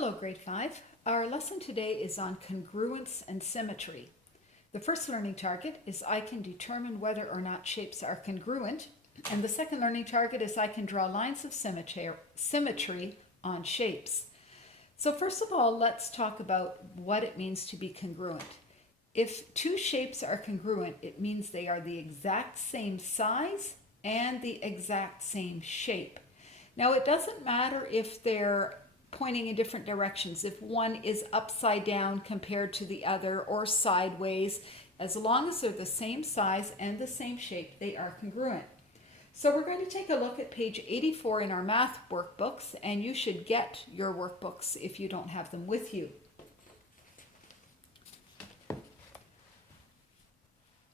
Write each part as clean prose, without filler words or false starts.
Hello, grade 5. Our lesson today is on congruence and symmetry. The first learning target is I can determine whether or not shapes are congruent, and the second learning target is I can draw lines of symmetry on shapes. So first of all, let's talk about what it means to be congruent. If two shapes are congruent, it means they are the exact same size and the exact same shape. Now, it doesn't matter if they're pointing in different directions, if one is upside down compared to the other or sideways, as long as they're the same size and the same shape, they are congruent. So we're going to take a look at page 84 in our math workbooks, and you should get your workbooks if you don't have them with you.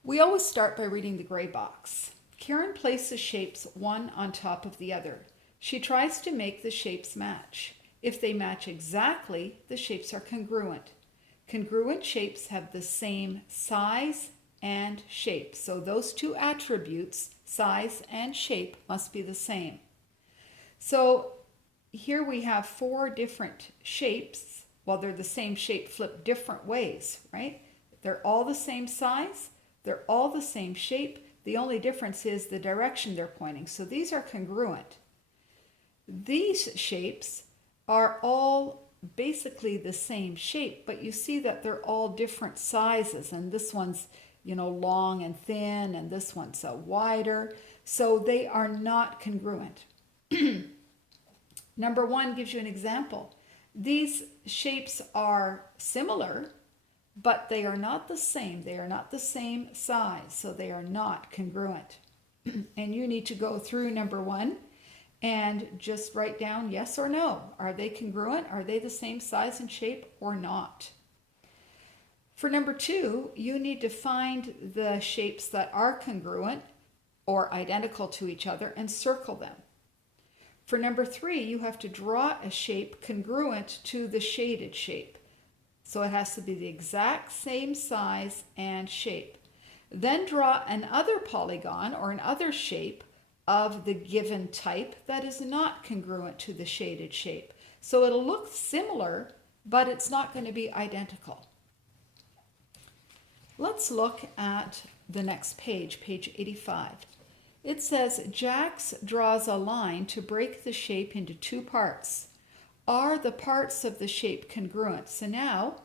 We always start by reading the gray box. Karen places shapes one on top of the other. She tries to make the shapes match. If they match exactly, the shapes are congruent. Congruent shapes have the same size and shape. So those two attributes, size and shape, must be the same. So here we have four different shapes. Well, they're the same shape flipped different ways, right? They're all the same size. They're all the same shape. The only difference is the direction they're pointing. So these are congruent. These shapes are all basically the same shape, but you see that they're all different sizes, and this one's, long and thin, and this one's wider, so they are not congruent. Number one gives you an example. These shapes are similar, but they are not the same. They are not the same size, so they are not congruent. And you need to go through number one and just write down yes or no. Are they congruent? Are they the same size and shape or not? For number two, you need to find the shapes that are congruent or identical to each other and circle them. For number three, you have to draw a shape congruent to the shaded shape. So it has to be the exact same size and shape. Then draw another polygon or another shape of the given type that is not congruent to the shaded shape. So it'll look similar, but it's not going to be identical. Let's look at the next page, page 85. It says, Jax draws a line to break the shape into two parts. Are the parts of the shape congruent? So now,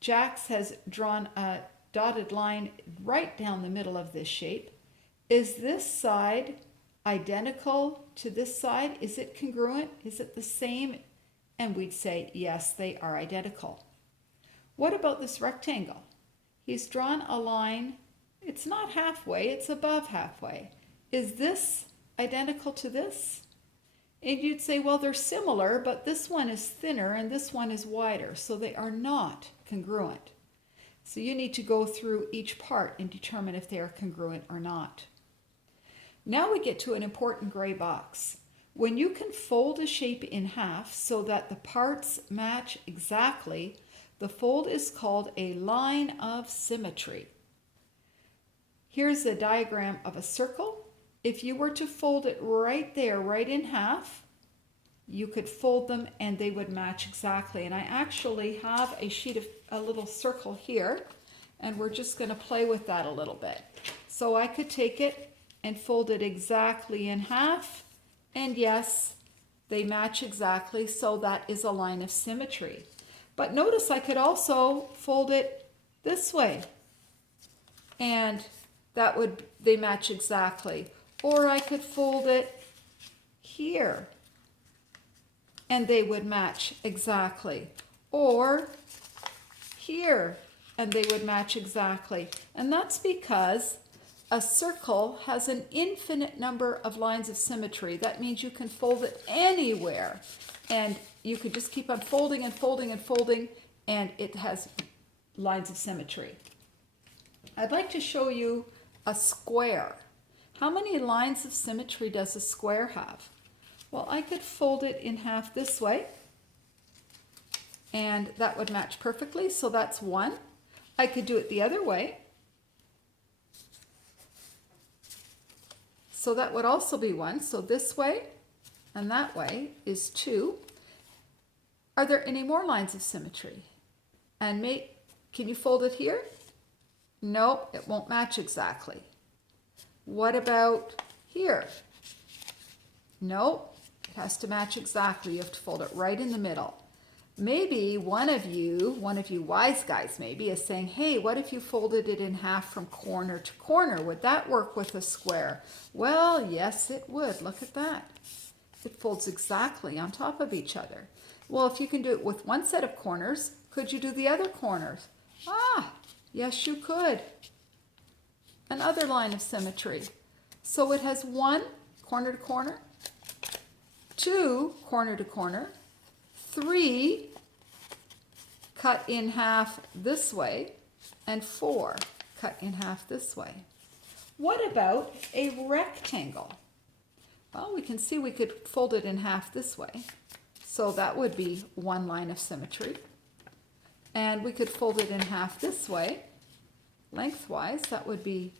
Jax has drawn a dotted line right down the middle of this shape. Is this side identical to this side? Is it congruent? Is it the same? And we'd say, yes, they are identical. What about this rectangle? He's drawn a line. It's not halfway, it's above halfway. Is this identical to this? And you'd say, well, they're similar, but this one is thinner and this one is wider, so they are not congruent. So you need to go through each part and determine if they are congruent or not. Now we get to an important gray box. When you can fold a shape in half so that the parts match exactly, the fold is called a line of symmetry. Here's a diagram of a circle. If you were to fold it right there, right in half, you could fold them and they would match exactly. And I actually have a little circle here, and we're just going to play with that a little bit. So I could take it and fold it exactly in half, and yes, they match exactly, so that is a line of symmetry. But notice I could also fold it this way, and they match exactly. Or I could fold it here, and they would match exactly. Or here, and they would match exactly. And that's because a circle has an infinite number of lines of symmetry. That means you can fold it anywhere, and you could just keep on folding and folding and folding, and it has lines of symmetry. I'd like to show you a square. How many lines of symmetry does a square have? Well, I could fold it in half this way, and that would match perfectly, so that's one. I could do it the other way. So that would also be one. So this way and that way is two. Are there any more lines of symmetry? And can you fold it here? Nope, it won't match exactly. What about here? Nope, it has to match exactly. You have to fold it right in the middle. Maybe one of you wise guys maybe, is saying, hey, what if you folded it in half from corner to corner? Would that work with a square? Well, yes, it would. Look at that. It folds exactly on top of each other. Well, if you can do it with one set of corners, could you do the other corners? Ah, yes, you could. Another line of symmetry. So it has 1 corner to corner, 2 corner to corner, 3 cut in half this way, and 4 cut in half this way. What about a rectangle? Well, we can see we could fold it in half this way. So that would be 1 line of symmetry. And we could fold it in half this way, lengthwise. That would be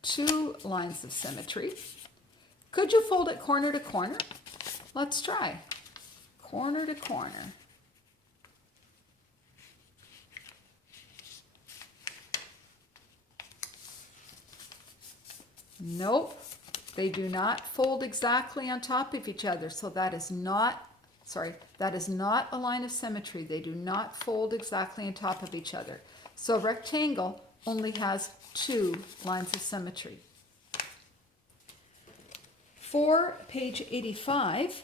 2 lines of symmetry. Could you fold it corner to corner? Let's try. Corner to corner. Nope, they do not fold exactly on top of each other. So that is not a line of symmetry. They do not fold exactly on top of each other. So a rectangle only has 2 lines of symmetry. For page 85,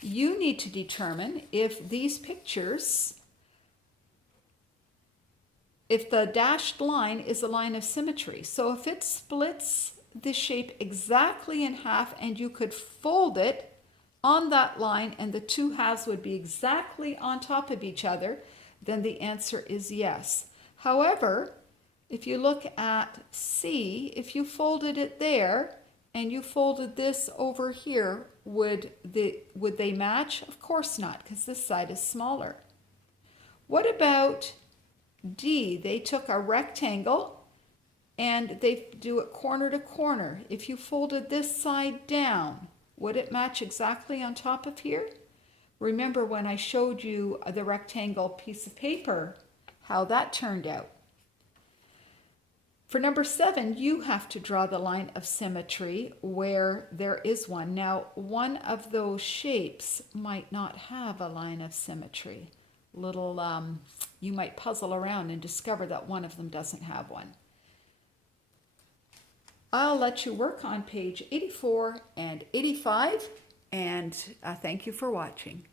you need to determine if these pictures, if the dashed line is a line of symmetry. So if it splits the shape exactly in half and you could fold it on that line and the 2 halves would be exactly on top of each other, then the answer is yes. However, if you look at C, if you folded it there and you folded this over here, would they match? Of course not, because this side is smaller. What about D? They took a rectangle and they do it corner to corner. If you folded this side down, would it match exactly on top of here? Remember when I showed you the rectangle piece of paper, how that turned out. For number 7, you have to draw the line of symmetry where there is one. Now, one of those shapes might not have a line of symmetry. You might puzzle around and discover that one of them doesn't have one. I'll let you work on page 84 and 85, and thank you for watching.